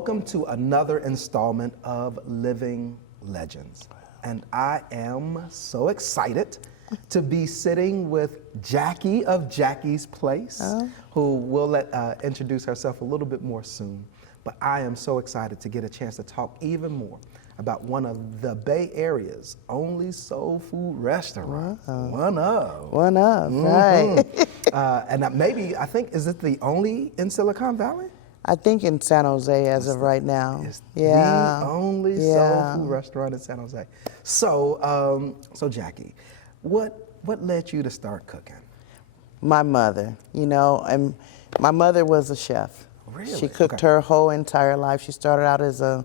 welcome to another installment of Living Legends. And I am so excited to be sitting with Jackie of Jackie's Place, who will introduce herself a little bit more soon. But I am so excited to get a chance to talk even more about one of the Bay Area's only soul food restaurants. Wow. One of, right. And maybe, I think, is it the only in Silicon Valley? I think in San Jose as of right now. It's the only soul food restaurant in San Jose. So, Jackie, what led you to start cooking? My mother, and my mother was a chef. Really? She cooked her whole entire life. She started out as a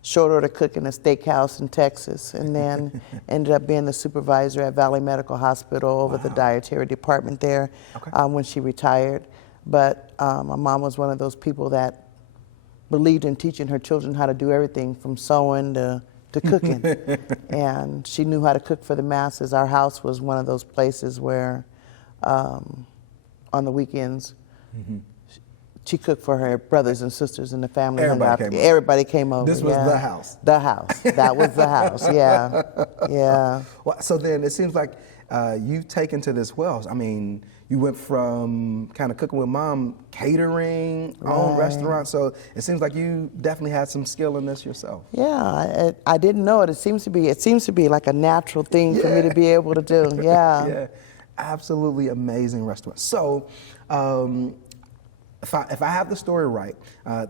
short order cook in a steakhouse in Texas, and then ended up being the supervisor at Valley Medical Hospital over the dietary department there when she retired. But my mom was one of those people that believed in teaching her children how to do everything from sewing to cooking. And she knew how to cook for the masses. Our house was one of those places where on the weekends, she cooked for her brothers and sisters in the family. Everybody came over. This was the house. The house. That was the house. Yeah. Yeah. Well, so then it seems like you've taken to this well. I mean, you went from kind of cooking with mom, catering, own restaurant. So it seems like you definitely had some skill in this yourself. Yeah, I didn't know it. It seems to be like a natural thing for me to be able to do. Yeah. Yeah, absolutely amazing restaurant. So. If I have the story right,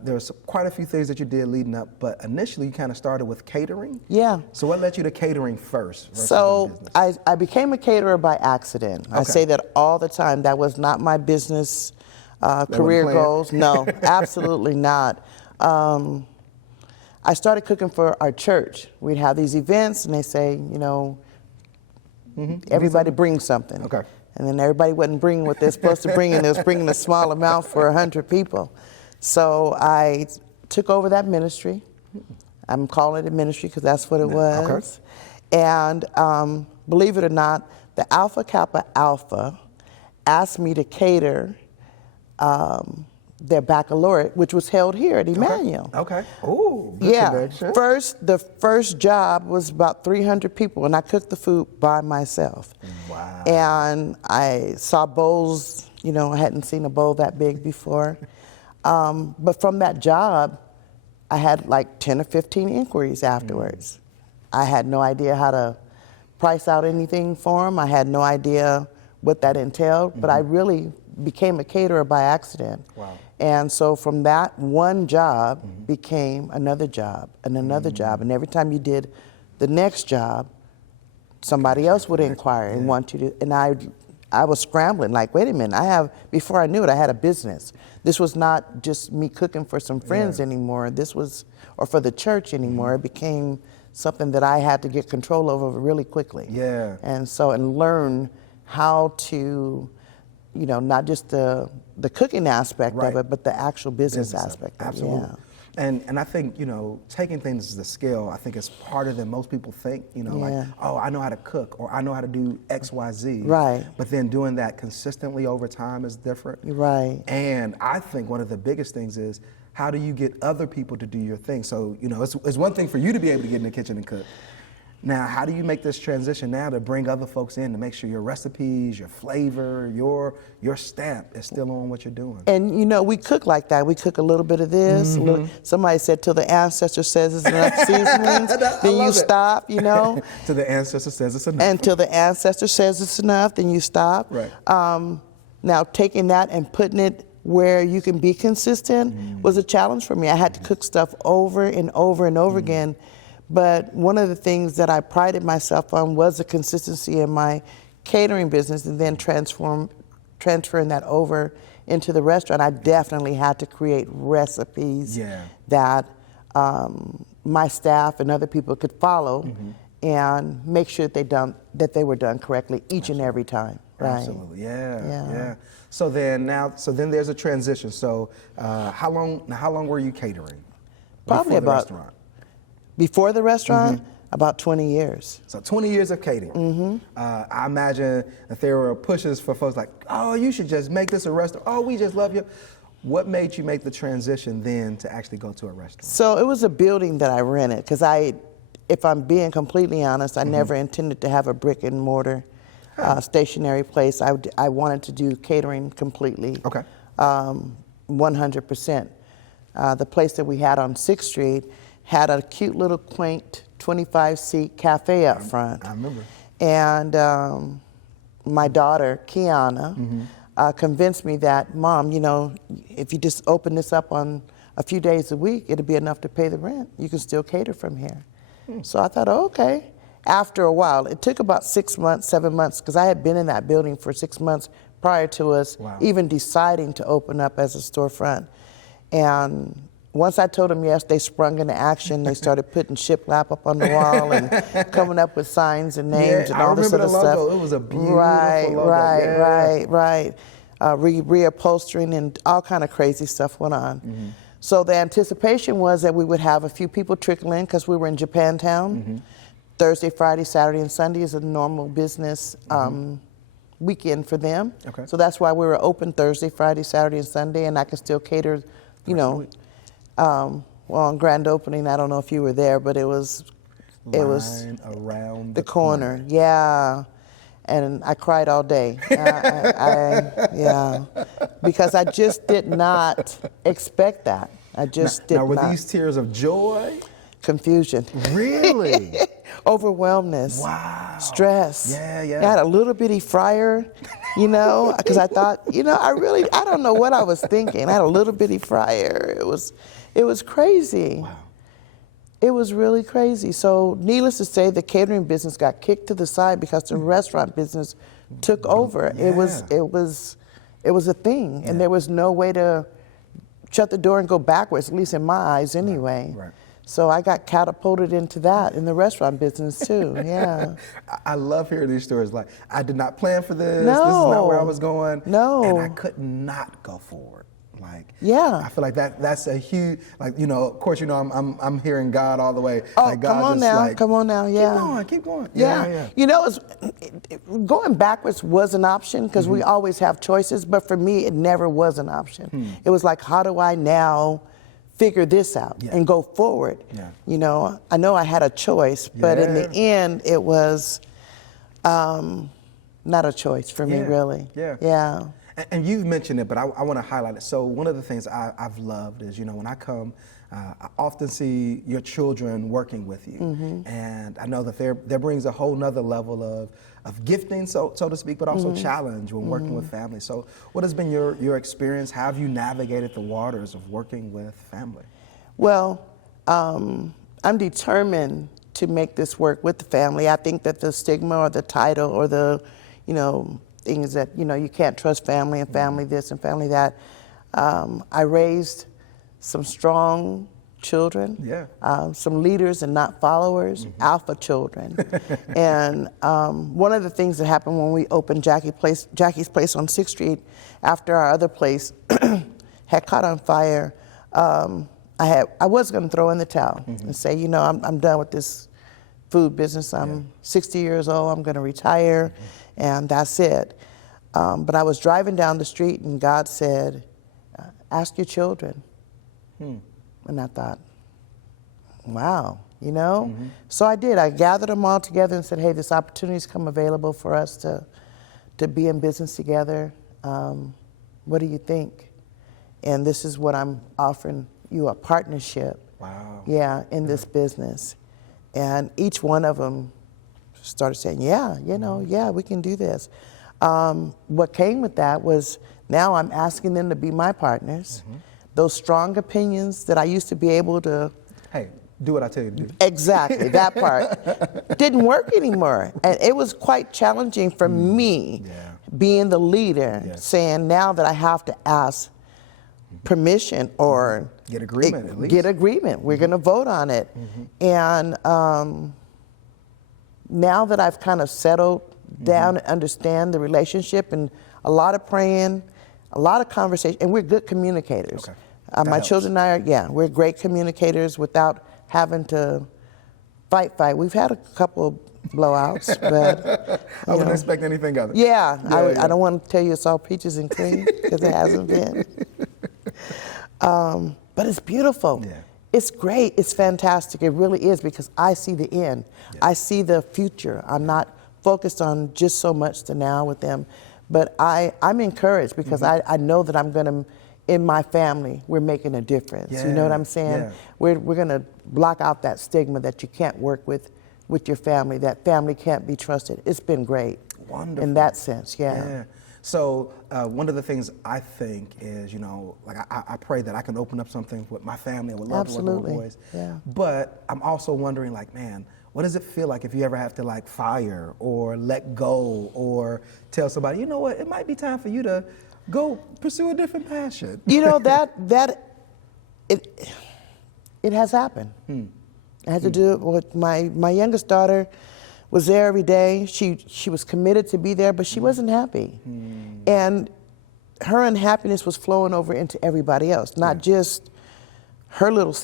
there's quite a few things that you did leading up, but initially you kind of started with catering? Yeah. So what led you to catering first versus So business? I became a caterer by accident. I say that all the time. That was not my business career goals. No, absolutely not. I started cooking for our church. We'd have these events and they say, everybody bring something. Okay. And then everybody wasn't bringing what they're supposed to bring, and they was bringing a small amount for 100 people. So I took over that ministry. I'm calling it a ministry because that's what it was. Okay. And believe it or not, the Alpha Kappa Alpha asked me to cater their baccalaureate, which was held here at Emmanuel. Okay. Ooh, good connection. The first job was about 300 people, and I cooked the food by myself. Wow. And I saw bowls, I hadn't seen a bowl that big before. But from that job, I had like 10 or 15 inquiries afterwards. I had no idea how to price out anything for them. I had no idea what that entailed, but I really became a caterer by accident. Wow. And so from that one job became another job and another job. And every time you did the next job, somebody else would inquire and want you to, and I was scrambling like, wait a minute, before I knew it, I had a business. This was not just me cooking for some friends anymore. This was, or for the church anymore. It became something that I had to get control over really quickly. Yeah. And learn how to, not just the cooking aspect of it, but the actual business aspect of it. Absolutely. And I think, taking things to the scale, I think is harder than most people think, like, oh, I know how to cook or I know how to do X, Y, Z. Right. But then doing that consistently over time is different. Right. And I think one of the biggest things is, how do you get other people to do your thing? So, it's one thing for you to be able to get in the kitchen and cook. Now, how do you make this transition now to bring other folks in to make sure your recipes, your flavor, your stamp is still on what you're doing? And we cook like that. We cook a little bit of this. Somebody said, till the ancestor says it's enough seasonings, then you stop, Till the ancestor says it's enough. Until the ancestor says it's enough, then you stop. Right. Now, taking that and putting it where you can be consistent was a challenge for me. I had to cook stuff over and over and over again. But one of the things that I prided myself on was the consistency in my catering business, and then transferring that over into the restaurant. I definitely had to create recipes that my staff and other people could follow and make sure that they were done correctly each and every time. Right. Absolutely, yeah. So then there's a transition. So how long were you catering? Probably about restaurant? Before the restaurant, about 20 years. So 20 years of catering. I imagine that there were pushes for folks like, oh, you should just make this a restaurant. Oh, we just love you. What made you make the transition then to actually go to a restaurant? So it was a building that I rented because if I'm being completely honest, I never intended to have a brick and mortar stationary place. I wanted to do catering completely. Okay. 100%. The place that we had on 6th Street had a cute little quaint 25-seat cafe up front. I remember. And my daughter, Kiana, convinced me that, Mom, you know, if you just open this up on a few days a week, it'll be enough to pay the rent. You can still cater from here. So I thought, oh, okay. After a while, it took about 6 months, 7 months, because I had been in that building for 6 months prior to us even deciding to open up as a storefront. And once I told them yes, they sprung into action. They started putting shiplap up on the wall and coming up with signs and names and all this other stuff. I remember the logo. It was a beautiful logo. Right. Reupholstering and all kind of crazy stuff went on. So the anticipation was that we would have a few people trickle in because we were in Japantown. Thursday, Friday, Saturday, and Sunday is a normal business weekend for them. Okay. So that's why we were open Thursday, Friday, Saturday, and Sunday, and I could still cater, you know. Well, on grand opening, I don't know if you were there, but it was around the corner. Yeah. And I cried all day. Yeah, because I just did not expect that. I just did not. Now, were these tears of joy? Confusion. Really? Overwhelmness. Wow. Stress. Yeah. I had a little bitty fryer, you know, because I thought, you know, I don't know what I was thinking. I had a little bitty fryer. It was crazy. Wow. It was really crazy. So needless to say, the catering business got kicked to the side because the restaurant business took over. Yeah. It was a thing, and there was no way to shut the door and go backwards, at least in my eyes anyway. Right. So I got catapulted into that in the restaurant business too, yeah. I love hearing these stories. Like, I did not plan for this. No. This is not where I was going. No. And I could not go forward. Like, yeah. I feel like that's a huge, like, you know, of course, you know, I'm hearing God all the way. Oh, like God come on now, yeah. Keep going. Yeah. You know, going backwards was an option because we always have choices, but for me, it never was an option. It was like, how do I now figure this out and go forward? Yeah. You know I had a choice, but in the end, it was not a choice for me, really. Yeah. And you've mentioned it, but I want to highlight it. So one of the things I've loved is, you know, when I come, I often see your children working with you. And I know that there brings a whole nother level of gifting, so to speak, but also challenge when working with family. So what has been your experience? How have you navigated the waters of working with family? Well, I'm determined to make this work with the family. I think that the stigma or the title or the, you know, things that, you know, you can't trust family and family this and family that. I raised some strong children, some leaders and not followers, alpha children. And one of the things that happened when we opened Jackie's Place on 6th Street, after our other place had caught on fire, I was going to throw in the towel and say, you know, I'm done with this food business. I'm 60 years old. I'm going to retire, and that's it. But I was driving down the street, and God said, ask your children. And I thought, wow, you know? So I did. I gathered them all together and said, hey, this opportunity's come available for us to be in business together. What do you think? And this is what I'm offering you, a partnership. Wow. Yeah, in this business. And each one of them started saying, yeah, you know, yeah, we can do this. What came with that was now I'm asking them to be my partners. Those strong opinions that I used to be able to... Hey, do what I tell you to do. Exactly, that part didn't work anymore. And it was quite challenging for me, being the leader, saying now that I have to ask permission or... Get agreement, at least. Get agreement. We're going to vote on it. And now that I've kind of settled down and understand the relationship, and a lot of praying, a lot of conversation, and we're good communicators. My children and I we're great communicators without having to fight. We've had a couple blowouts, but I wouldn't expect anything other. I don't want to tell you it's all peaches and cream because it hasn't been. But it's beautiful. Yeah. It's great. It's fantastic. It really is, because I see the end. Yeah. I see the future. I'm not focused on just so much the now with them, but I'm encouraged because I know that I'm going to, in my family, we're making a difference. You know what I'm saying? Yeah. We're going to block out that stigma that you can't work with your family, that family can't be trusted. It's been great. Wonderful. In that sense, Yeah. So one of the things I think is, like I pray that I can open up something with my family. I would love to work with boys. Yeah. But I'm also wondering, like, man, what does it feel like if you ever have to like fire or let go or tell somebody, you know what, it might be time for you to go pursue a different passion? You know, it has happened. I had to do it with my youngest daughter. Was there every day. She was committed to be there, but she wasn't happy. And her unhappiness was flowing over into everybody else, not just her little,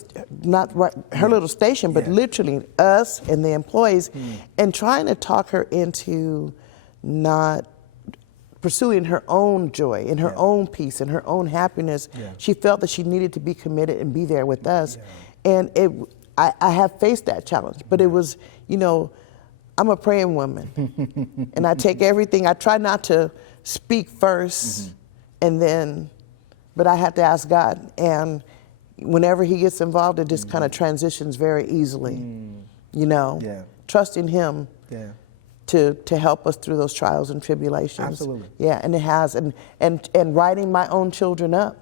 her little station, but literally us and the employees, and trying to talk her into not pursuing her own joy and her own peace and her own happiness. She felt that she needed to be committed and be there with us. And I have faced that challenge, but it was, I'm a praying woman, and I take everything. I try not to speak first, and then, but I have to ask God. And whenever He gets involved, it just kind of transitions very easily. Trusting Him to help us through those trials and tribulations. Absolutely. Yeah, and it has, and writing my own children up,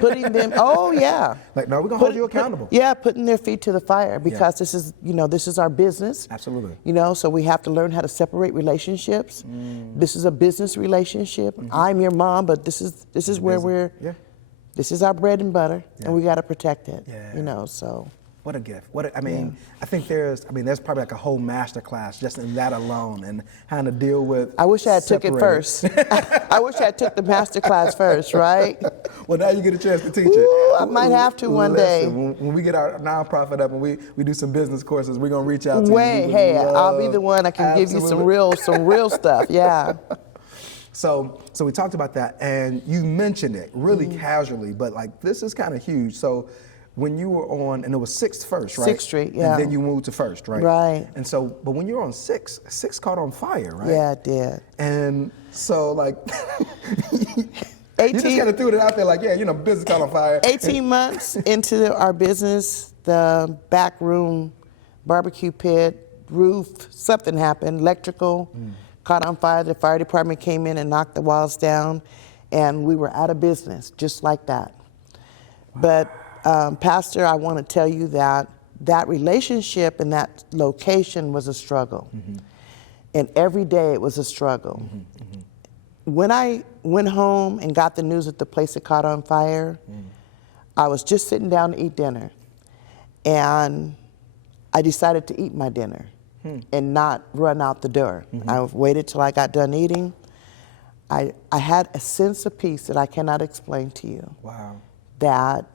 putting them. Oh yeah. Like, no, we're gonna hold you accountable. Putting their feet to the fire, because this is, this is our business. Absolutely. So we have to learn how to separate relationships. This is a business relationship. I'm your mom, but this is where we're. This is our bread and butter, and we got to protect it. So. What a gift. I think there's probably like a whole master class just in that alone, and how to deal with. I wish I had took it first. I wish I had took the master class first, right? Well, now you get a chance to teach Ooh, it. I might have to one day. When we get our nonprofit up and we do some business courses, we're gonna reach out to you. Hey, I'll be the one that can give you some real stuff. Yeah. So we talked about that, and you mentioned it really casually, but like this is kind of huge. So when you were on, and it was 6th First, right? 6th Street, yeah. And then you moved to First, right? Right. And so, but when you were on 6 caught on fire, right? Yeah, it did. And so, like, you just kind of threw it out there, like, business caught on fire. 18 months into our business, the back room, barbecue pit, roof, something happened, electrical, caught on fire. The fire department came in and knocked the walls down, and we were out of business, just like that. Wow. But Pastor, I want to tell you that relationship and that location was a struggle. And every day it was a struggle. When I went home and got the news that the place had caught on fire, I was just sitting down to eat dinner. And I decided to eat my dinner and not run out the door. I waited till I got done eating. I had a sense of peace that I cannot explain to you. Wow. That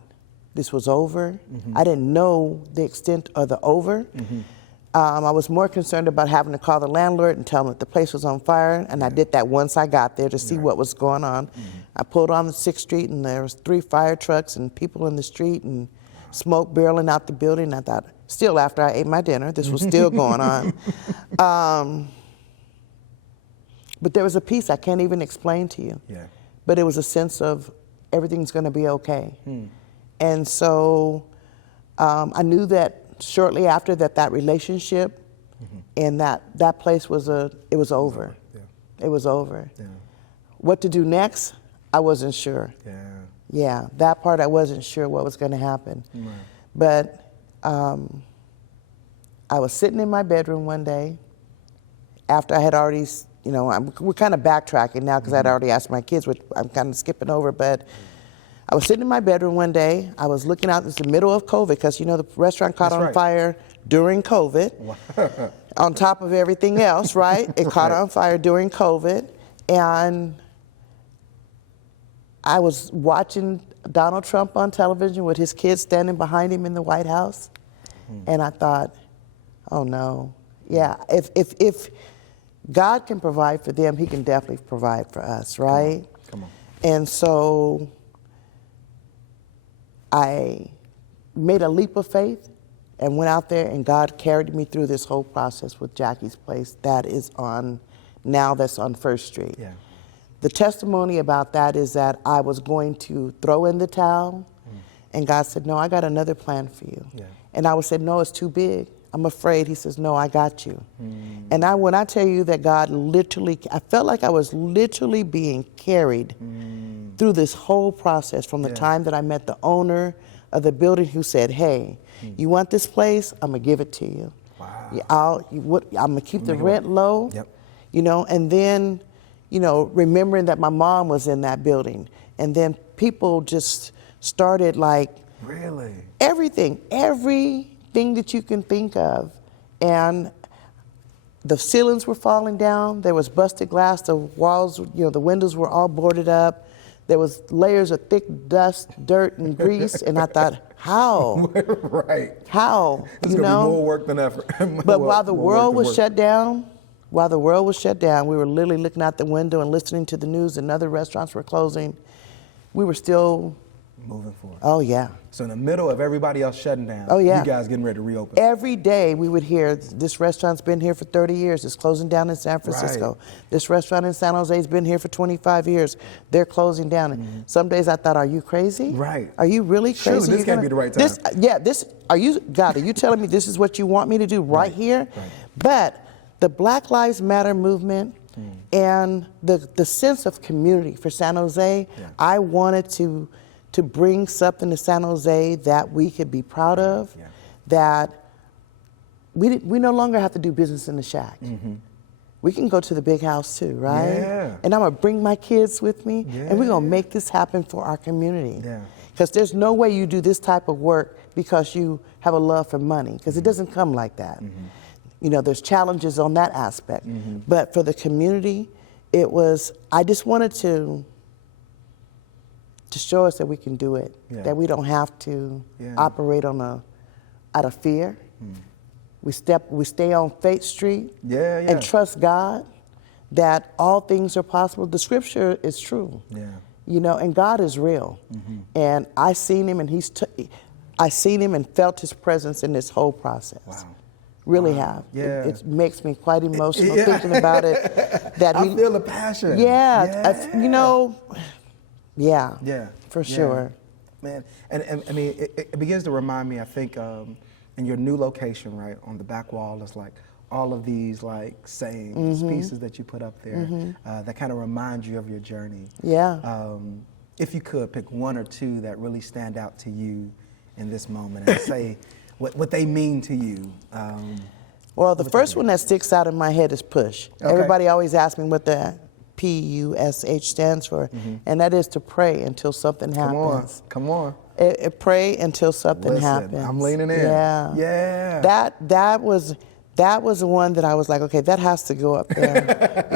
this was over. I didn't know the extent of the over. I was more concerned about having to call the landlord and tell him that the place was on fire, and I did that once I got there to see what was going on. I pulled on the 6th Street, and there was 3 fire trucks and people in the street and smoke barreling out the building. I thought, still after I ate my dinner, this was still going on. But there was a peace I can't even explain to you. But it was a sense of everything's going to be okay. And so I knew that shortly after that relationship and that place was it was over. It was over. What to do next, I wasn't sure. Yeah, that part I wasn't sure what was going to happen. But I was sitting in my bedroom one day after I had already, we're kind of backtracking now because I'd already asked my kids, which I'm kind of skipping over, but I was sitting in my bedroom one day. I was looking out. It's the middle of COVID because, the restaurant caught on fire during COVID. On top of everything else, right? It caught on fire during COVID. And I was watching Donald Trump on television with his kids standing behind him in the White House. And I thought, oh no. Yeah, if God can provide for them, He can definitely provide for us, right? Come on. And so I made a leap of faith and went out there, and God carried me through this whole process with Jackie's Place that's on First Street. Yeah. The testimony about that is that I was going to throw in the towel, and God said, no, I got another plan for you. Yeah. And I would say, no, it's too big. I'm afraid. He says, no, I got you. And when I tell you that God literally, I felt like I was literally being carried through this whole process from the time that I met the owner of the building who said, hey, you want this place? I'm going to give it to you. Wow. I'm going to keep the rent low. Yep. And then, remembering that my mom was in that building. And then people just started like, really? everything that you can think of. And the ceilings were falling down. There was busted glass. The walls, the windows were all boarded up. There was layers of thick dust, dirt, and grease. And I thought, how? Right. How? It's going to be more work than effort. But while the world was shut down, we were literally looking out the window and listening to the news, and other restaurants were closing. We were still moving forward. Oh, yeah. So in the middle of everybody else shutting down, you guys getting ready to reopen. Every day we would hear, this restaurant's been here for 30 years. It's closing down in San Francisco. Right. This restaurant in San Jose's been here for 25 years. They're closing down. Some days I thought, are you crazy? Right. Are you really crazy? Sure, this can't be the right time. Are you telling me this is what you want me to do right here? Right. But the Black Lives Matter movement and the sense of community for San Jose, I wanted to bring something to San Jose that we could be proud of, that we no longer have to do business in the shack. We can go to the big house too, right? Yeah. And I'm gonna bring my kids with me, and we're gonna make this happen for our community. Yeah. Because there's no way you do this type of work because you have a love for money, because it doesn't come like that. There's challenges on that aspect. But for the community, I just wanted to show us that we can do it, that we don't have to operate out of fear. We stay on Faith Street and trust God that all things are possible. The scripture is true, and God is real. And I seen him, and I seen him and felt his presence in this whole process. Wow. Really have. Yeah. It makes me quite emotional thinking about it. I feel the passion. Yeah, for sure. Man, and I mean, it begins to remind me, I think, in your new location, right, on the back wall, it's like all of these like sayings, pieces that you put up there that kind of remind you of your journey. Yeah. If you could pick one or two that really stand out to you in this moment and say what they mean to you. Well, the first one that sticks out in my head is push. Okay. Everybody always asks me what the PUSH stands for, and that is to pray until something happens. Come on. Pray until something happens. I'm leaning in. Yeah. That was the one that I was like, okay, that has to go up there.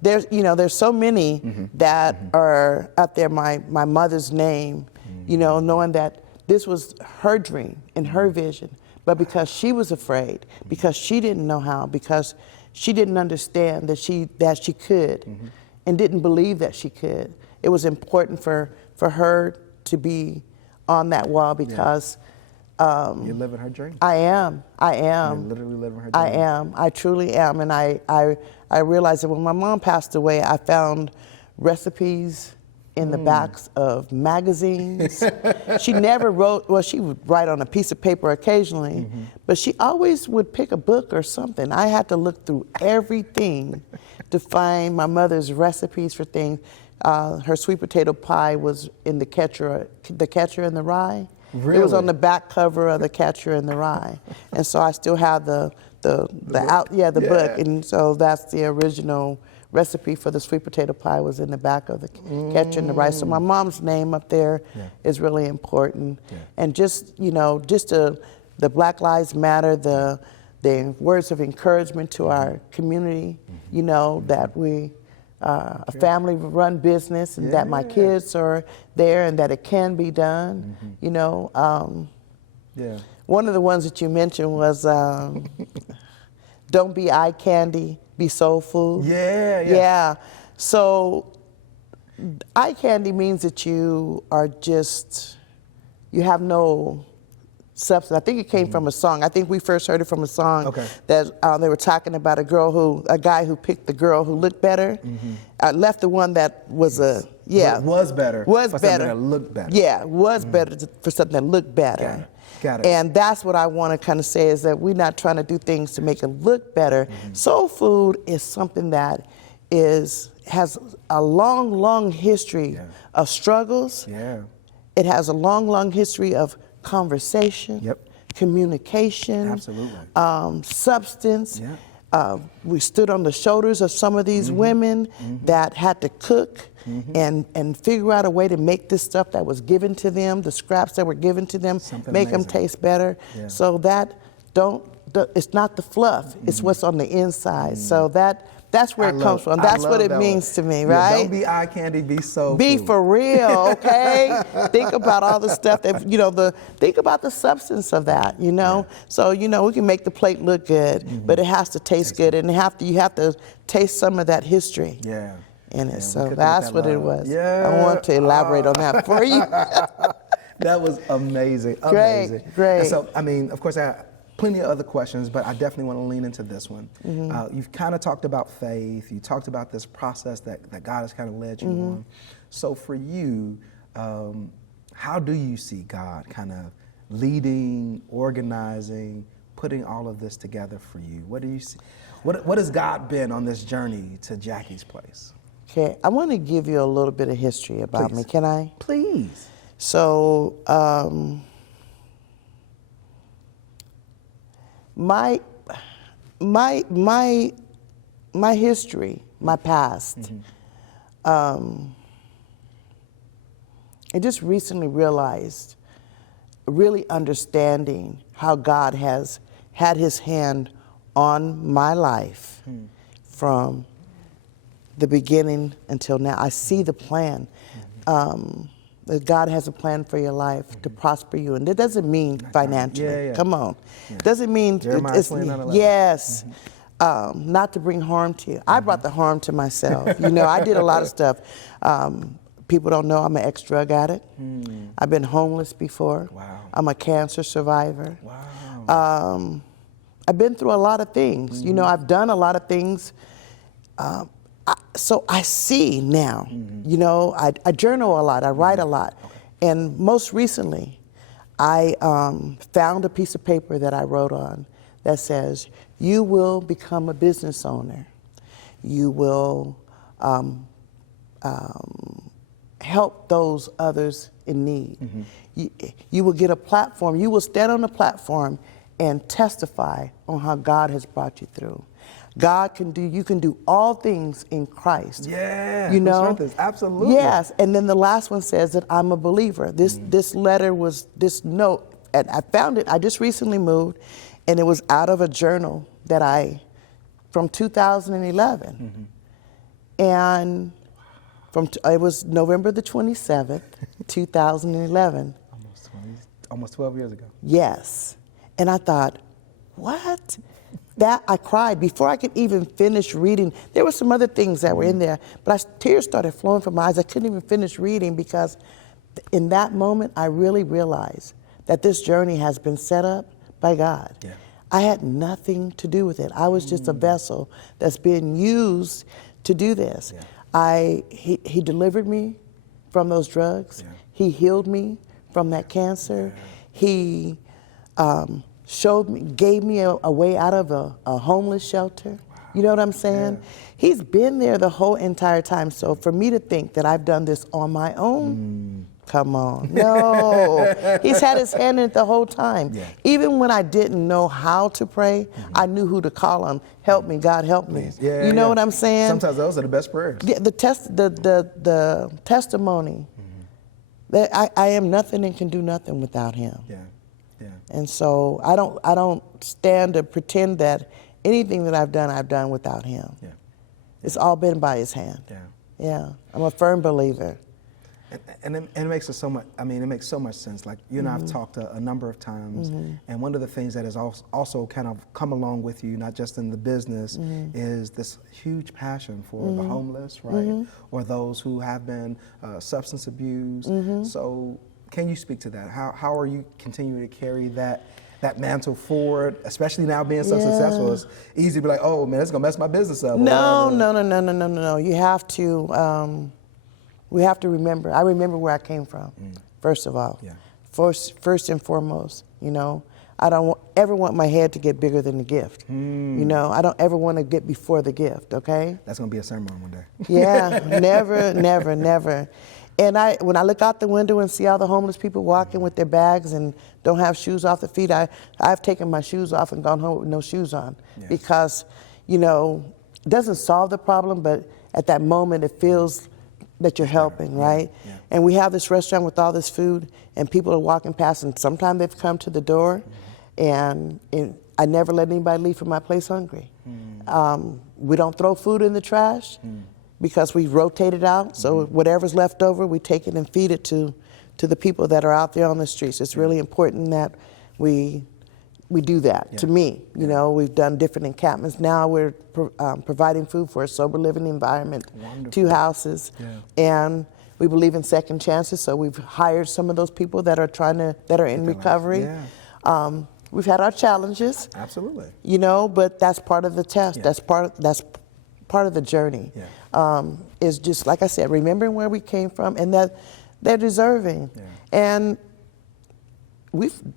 There's so many that are up there. My mother's name, knowing that this was her dream and her vision, but because she was afraid, because she didn't know how, because she didn't understand that she could, and didn't believe that she could. It was important for her to be on that wall because you're living her dream. I am. You're literally living her dream. I am. I truly am. And I realized that when my mom passed away, I found recipes in the backs of magazines. She never wrote, well, she would write on a piece of paper occasionally, but she always would pick a book or something. I had to look through everything to find my mother's recipes for things. Her sweet potato pie was in The Catcher in the Rye. Really? It was on the back cover of The Catcher in the Rye. And so I still have the book. And so that's the original recipe for the sweet potato pie was in the back of The Catcher in the Rye. So my mom's name up there is really important. And just the Black Lives Matter, the words of encouragement to our community, that we a family-run business, and that my kids are there, and that it can be done. One of the ones that you mentioned was don't be eye candy, be soul food. Yeah. So eye candy means that you are just you have no substance. I think it came from a song. I think we first heard it from a song that they were talking about a guy who picked the girl who looked better, left the one that was was better for something that looked better. Yeah, was better for something that looked better. Got it. And that's what I want to kind of say is that we're not trying to do things to make it look better. Soul food is something that has a long, long history of struggles. Yeah. It has a long, long history of conversation, communication, substance. We stood on the shoulders of some of these women that had to cook and figure out a way to make this stuff that was given to them, the scraps that were given to them, make them taste better. So that it's not the fluff, it's what's on the inside. So that's where it comes from. That's what it means to me, right? Don't be eye candy, be soul Be food. for real, okay? Think about all the stuff that, think about the substance of that, So, we can make the plate look good, but it has to taste good, and you have to taste some of that history in it. So that's what it was. Yeah. I want to elaborate on that for you. That was amazing. Great. And so, of course, I have plenty of other questions, but I definitely want to lean into this one. You've kind of talked about faith. You talked about this process that God has kind of led you on. So for you, how do you see God kind of leading, organizing, putting all of this together for you? What do you see? What has God been on this journey to Jackie's Place? Okay, I want to give you a little bit of history about me. Can I? Please. So, my history, my past. I just recently realized, really understanding how God has had His hand on my life from the beginning until now. I see the plan. That God has a plan for your life to prosper you, and it doesn't mean financially. Come on, it doesn't mean not to bring harm to you. I brought the harm to myself. I did a lot of stuff. People don't know I'm an ex-drug addict. I've been homeless before. Wow. I'm a cancer survivor. Wow. I've been through a lot of things. I've done a lot of things. So I see now, I journal a lot, I write a lot. And most recently, I found a piece of paper that I wrote on that says, you will become a business owner. You will help those others in need. You will get a platform. You will stand on a platform and testify on how God has brought you through. You can do all things in Christ. Yeah, absolutely. Yes, and then the last one says that I'm a believer. This note, and I found it, I just recently moved, and it was out of a journal that from 2011. And it was November the 27th, 2011. Almost 12 years ago. Yes. And I thought, what? I cried before I could even finish reading. There were some other things that were in there, but tears started flowing from my eyes. I couldn't even finish reading because in that moment, I really realized that this journey has been set up by God. Yeah. I had nothing to do with it. I was just a vessel that's being used to do this. Yeah. He delivered me from those drugs. Yeah. He healed me from that cancer. Yeah. He gave me a way out of a homeless shelter. Wow. You know what I'm saying? Yeah. He's been there the whole entire time. So for me to think that I've done this on my own, come on. No. He's had his hand in it the whole time. Yeah. Even when I didn't know how to pray, I knew who to call on. Help me, God, help me. Yeah, you know what I'm saying? Sometimes those are the best prayers. Yeah, the testimony that I am nothing and can do nothing without him. Yeah. Yeah. And so I don't stand to pretend that anything that I've done without him. Yeah. It's all been by his hand. Yeah. Yeah. I'm a firm believer. And it makes it so much. I mean, it makes so much sense. Like you and I've talked a number of times, and one of the things that has also kind of come along with you, not just in the business, is this huge passion for the homeless, right, or those who have been substance abused. So Can you speak to that? How are you continuing to carry that mantle forward, especially now being so successful? It's easy to be like, oh man, it's gonna mess my business up. No. You have to. We have to remember. I remember where I came from. First of all, first and foremost, I don't ever want my head to get bigger than the gift. I don't ever want to get before the gift. Okay. That's gonna be a sermon one day. Yeah, never. And when I look out the window and see all the homeless people walking with their bags and don't have shoes off their feet, I've taken my shoes off and gone home with no shoes on because, it doesn't solve the problem, but at that moment it feels that you're helping, right? Yeah. And we have this restaurant with all this food and people are walking past and sometimes they've come to the door and I never let anybody leave from my place hungry. We don't throw food in the trash. Because we rotate it out, so whatever's left over, we take it and feed it to the people that are out there on the streets. It's really important that we do that. To me, we've done different encampments. Now we're providing food for a sober living environment, 2 houses, and we believe in second chances. So we've hired some of those people that are in recovery. We've had our challenges, absolutely, but that's part of the test. That's part of the journey. Is just like I said, remembering where we came from and that they're deserving. And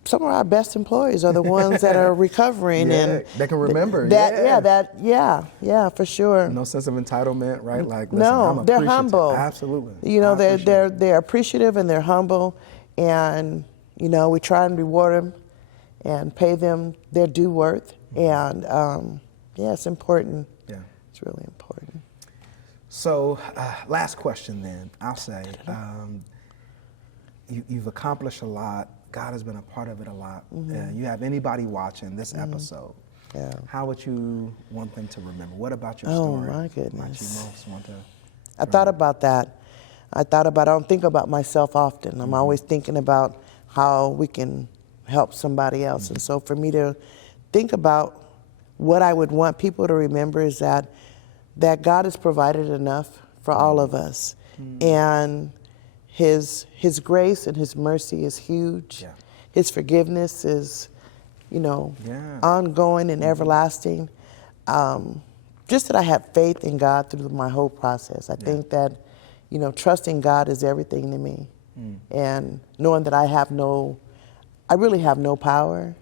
some of our best employees are the ones that are recovering and they can remember for sure. No sense of entitlement, right? Like listen, they're humble. Absolutely. They're appreciative and they're humble, and we try and reward them and pay them their due worth. And it's important. It's really important. So, last question then, I'll say. You've accomplished a lot. God has been a part of it a lot. You have anybody watching this episode, how would you want them to remember? What about your story? Oh, my goodness. Might you most want to I thought about that. I don't think about myself often. I'm always thinking about how we can help somebody else. And so for me to think about what I would want people to remember is that God has provided enough for all of us. And His grace and His mercy is huge. His forgiveness is, ongoing and everlasting. Just that I have faith in God through my whole process. I think that, trusting God is everything to me. And knowing that I really have no power.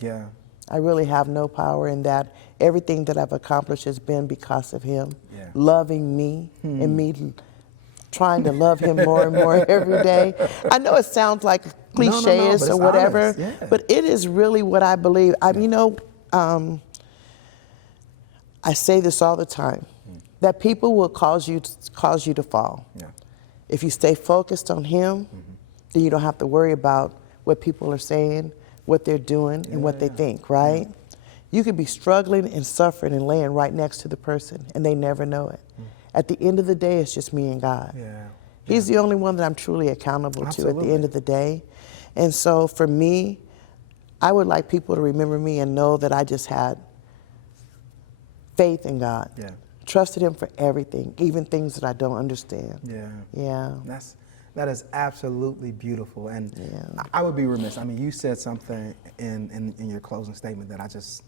I really have no power in that. Everything that I've accomplished has been because of Him loving me and me trying to love Him more and more every day. I know it sounds like cliches or whatever, but it is really what I believe. I say this all the time, that people will cause you to fall. If you stay focused on Him, then you don't have to worry about what people are saying, what they're doing, and what they think, right? You could be struggling and suffering and laying right next to the person, and they never know it. At the end of the day, it's just me and God. He's the only one that I'm truly accountable to at the end of the day. And so for me, I would like people to remember me and know that I just had faith in God. Trusted Him for everything, even things that I don't understand. That is absolutely beautiful. And I would be remiss. I mean, you said something in your closing statement that I just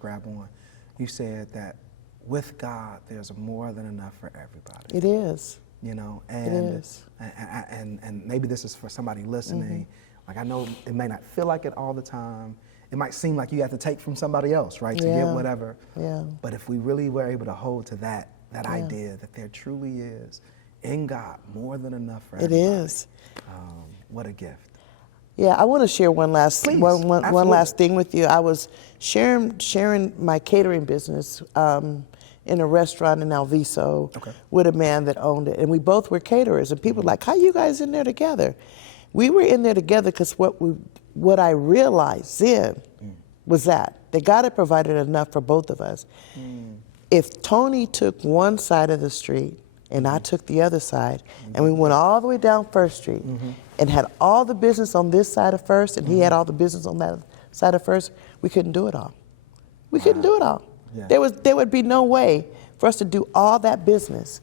grabbed on. You said that with God, there's more than enough for everybody. It is. And it is. And maybe this is for somebody listening. Like, I know it may not feel like it all the time. It might seem like you have to take from somebody else, right, to get whatever. But if we really were able to hold to that idea that there truly is in God more than enough for everybody. It is. What a gift. I want to share one last thing with you. I was sharing my catering business in a restaurant in Alviso with a man that owned it, and we both were caterers. And people were like, "How you guys in there together?" We were in there together because what I realized then was that God had provided enough for both of us. If Tony took one side of the street and I took the other side, and we went all the way down First Street and had all the business on this side of First, and he had all the business on that side of First, we couldn't do it all. We couldn't do it all. There would be no way for us to do all that business.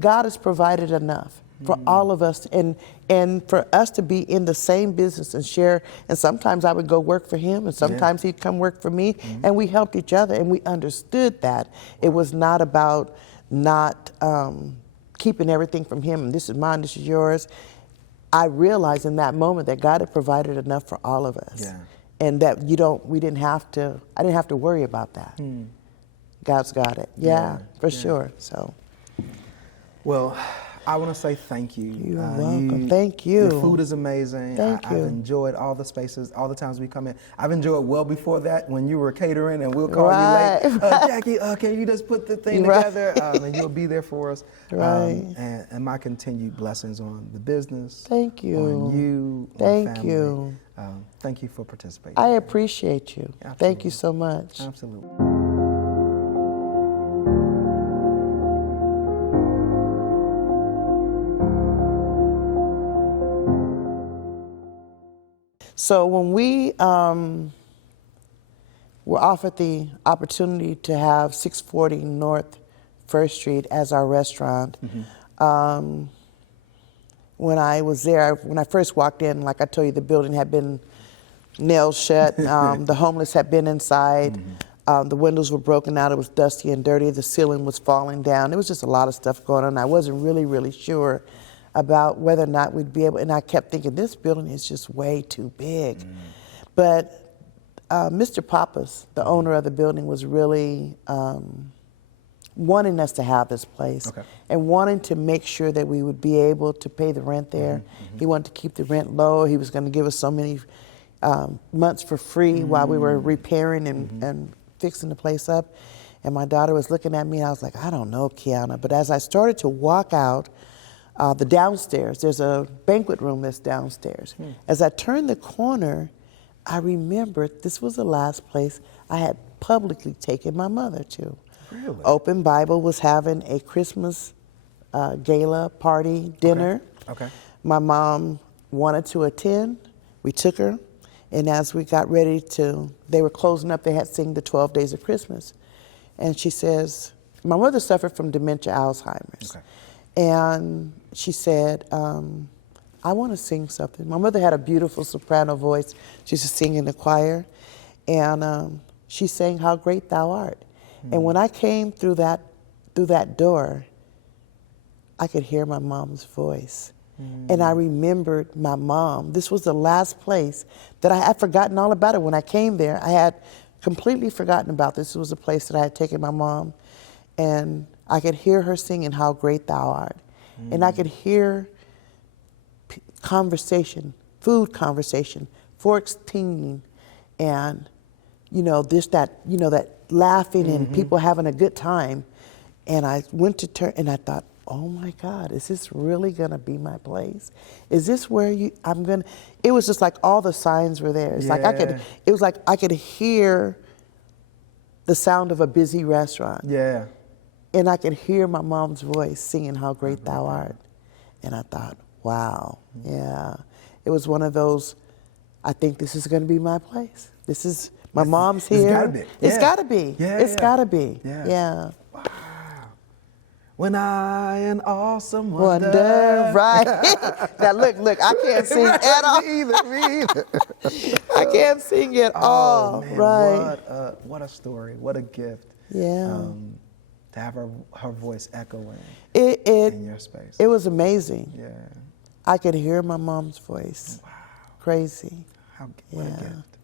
God has provided enough. for all of us, and for us to be in the same business and share. And sometimes I would go work for him, and sometimes he'd come work for me, and we helped each other, and we understood that. It was not about not keeping everything from him, and this is mine, this is yours. I realized in that moment that God had provided enough for all of us. Yeah. And that I didn't have to worry about that. God's got it. Yeah, for sure. So. Well, I want to say thank you. You're welcome. Thank you. Your food is amazing. Thank you. I've enjoyed all the spaces, all the times we come in. I've enjoyed well before that when you were catering and we'll call you late. Jackie, can you just put the thing together? And you'll be there for us. Right. And my continued blessings on the business. Thank you. On you. Thank on family. you. Thank you for participating. I appreciate you. Absolutely. Thank you so much. Absolutely. So when we were offered the opportunity to have 640 North First Street as our restaurant, when I was there, when I first walked in, like I told you, the building had been nailed shut. The homeless had been inside. The windows were broken out. It was dusty and dirty. The ceiling was falling down. There was just a lot of stuff going on. I wasn't really sure about whether or not we'd be able, and I kept thinking, this building is just way too big. But Mr. Pappas, the owner of the building, was really wanting us to have this place and wanting to make sure that we would be able to pay the rent there. He wanted to keep the rent low. He was going to give us so many months for free while we were repairing and fixing the place up. And my daughter was looking at me, and I was like, I don't know, Kiana. But as I started to walk out, the downstairs, there's a banquet room that's downstairs. As I turned the corner, I remembered this was the last place I had publicly taken my mother to. Really? Open Bible was having a Christmas gala party dinner. Okay. My mom wanted to attend. We took her, and as we got ready to, they were closing up, they had sing the 12 Days of Christmas. And she says, my mother suffered from dementia, Alzheimer's. Okay. And she said, I want to sing something. My mother had a beautiful soprano voice. She used to sing in the choir. And she sang How Great Thou Art. And when I came through that door, I could hear my mom's voice. And I remembered my mom. This was the last place that I had forgotten all about it. When I came there, I had completely forgotten about this. This was a place that I had taken my mom. And I could hear her singing How Great Thou Art. And I could hear conversation, food conversation, forks tingling, and that laughing and people having a good time. And I went to turn and I thought, oh my God, is this really gonna be my place? Is this where it was just like all the signs were there. It's like I could hear the sound of a busy restaurant. Yeah. And I could hear my mom's voice singing How Great Thou Art. And I thought, wow, yeah. It was one of those, I think this is gonna be my place. My mom's here. It's gotta be. It's gotta be. Yeah, It's gotta be. Yeah. Yeah. Wow. When I, an awesome Wonder, right. Now look, I can't sing at all. Me either. I can't sing at all. Man, Right. What a story. What a gift. Yeah. To have her voice echoing It in your space. It was amazing. Yeah. I could hear my mom's voice. Wow. Crazy. What a Yeah. gift.